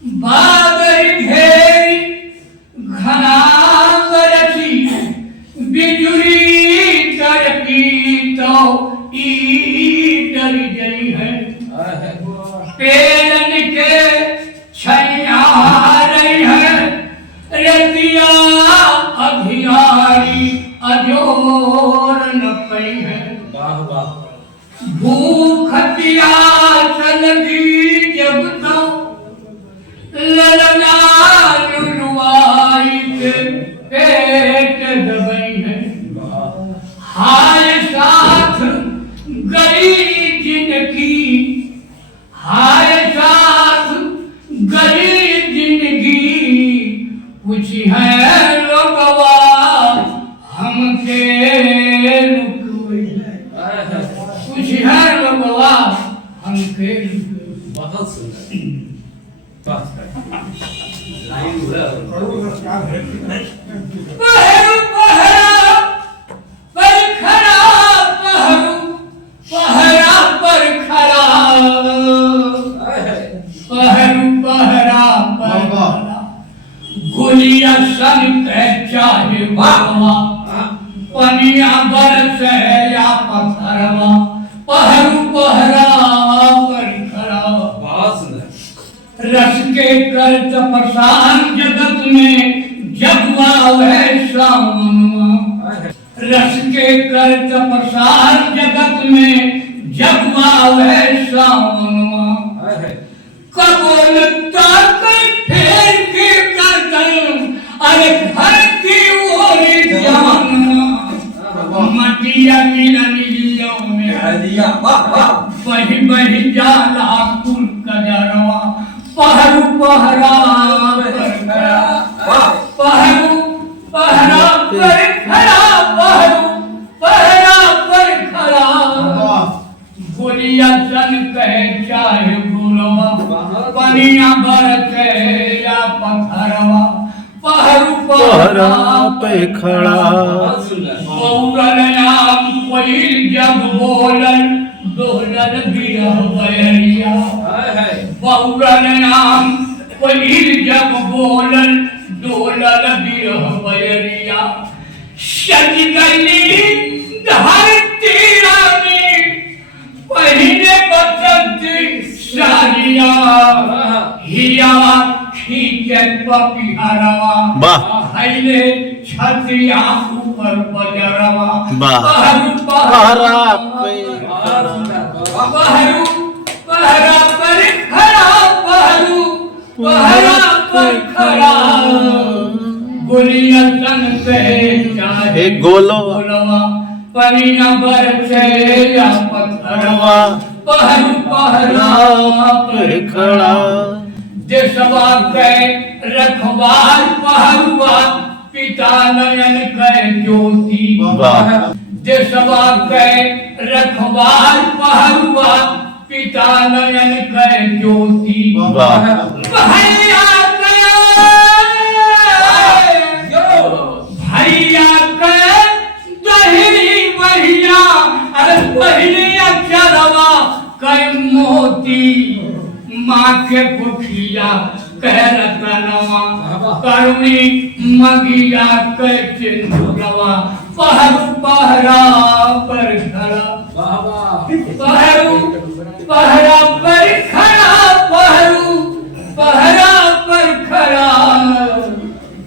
बादल घेरी घना बरसी बिजुली तड़पी तो डर गई है पेरन के छैया रही है रतिया अभियारी अजोर न पई है भूख प्यास लगी जब तो ललना लुलवाई के पेट दबई है हाय साथ गई जिंदगी हाय साथ गई जिंदगी कुछ है लोगवा हमके रुकवई कुछ है लोगवा हमके बहुत सुंदर गोलियां सन चाहे बाबा पनिया बरस या पत्थरवा पहरू पहरा पर खड़ा रस के कर्त प्रसाद जगत में जगवा है सामनवा रस के कर्त प्रसाद जगत में जगवा है सामनवा कबोल तक फेर के करतन अरे घर की ओरी जानवा मटिया मिलन लियो में हदिया बही बही जाला कुल कजरवा पहरू पहरा पर खड़ा पहरू पहरा पर खड़ा पहरू पहरा पर खड़ा गोलियां सन कहे चाहे गुलवा पनिया बरसे या पत्थरवा पहरू पहरा पे खड़ा पौरल नाम कोई जब बोलन दोहरल बिरह बैरिया पौरल नाम कोई जब बोलन दोहरल बिरह बैरिया सज गई धरती रानी पहिने बसंती सारिया हिया खींचे पपिहरवा हैले छतिया ऊपर बजरवा पहरू पहरा पहरू पहरा पर खड़ा पहरू पहरा पर खड़ा गोलियां सन पे चाहे गोलवा पनिया बरसे या पत्थरवा पहरू पहरा पर खड़ा देशवा के रखवाल पहरुआ पिता नयन के ज्योति देशवा के रखवाल पहरुआ पिता नयन के ज्योति भैया के दहरी भैया अरे पहिया चरवा के मोती माँ के भूखिया कह रतनवा करुणी मगिया के सिंधुरवा पहरू पहरा पर खड़ा पहरू पहरा पर खड़ा पहरू पहरा पर खड़ा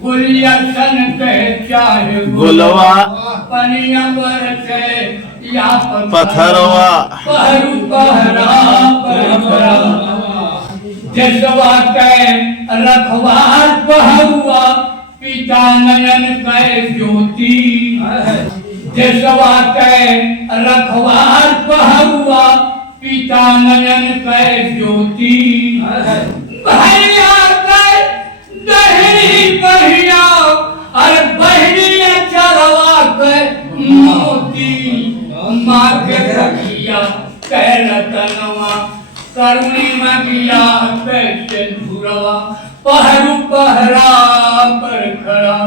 गुलिया सन के चाहे गुलवा पनिया बरसे या पत्थरवा पहरू पहरा पर खड़ा जसवा के रखवाल पहरुआ पिता नयन के ज्योति जसवा के रखवाल पहरुआ पिता नयन के ज्योति भैया के दहरी बहिया अरे बहरी चरवा के मोती माँ के रखिया कह रतनवा करुणी मगिया के सिंधुरवा पहरू पहरा पर खड़ा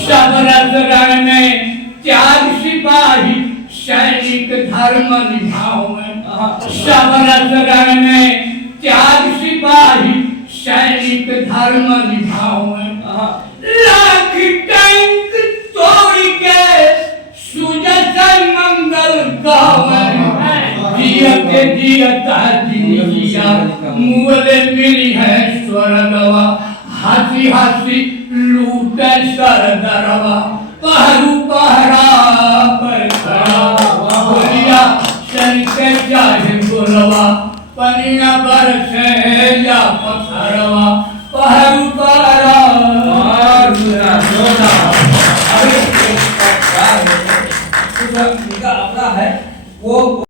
सब रजरण में त्याग सिपाही सैनिक धर्म निभाओ सब रजरण में त्याग सिपाही सैनिक नीत धर्म निभावे लाख टैंक तोड़ के सुजसन मंगल गावे जियते जियता जिंदगिया मुअले मिली है स्वर्गवा हंसी हंसी लूटे सरदरवा पहरू पहरा पर खड़ा बोलिया शंकर जाहे बोलवा पनिया बरसे या पथरवा पहरू पहरा अपना है वो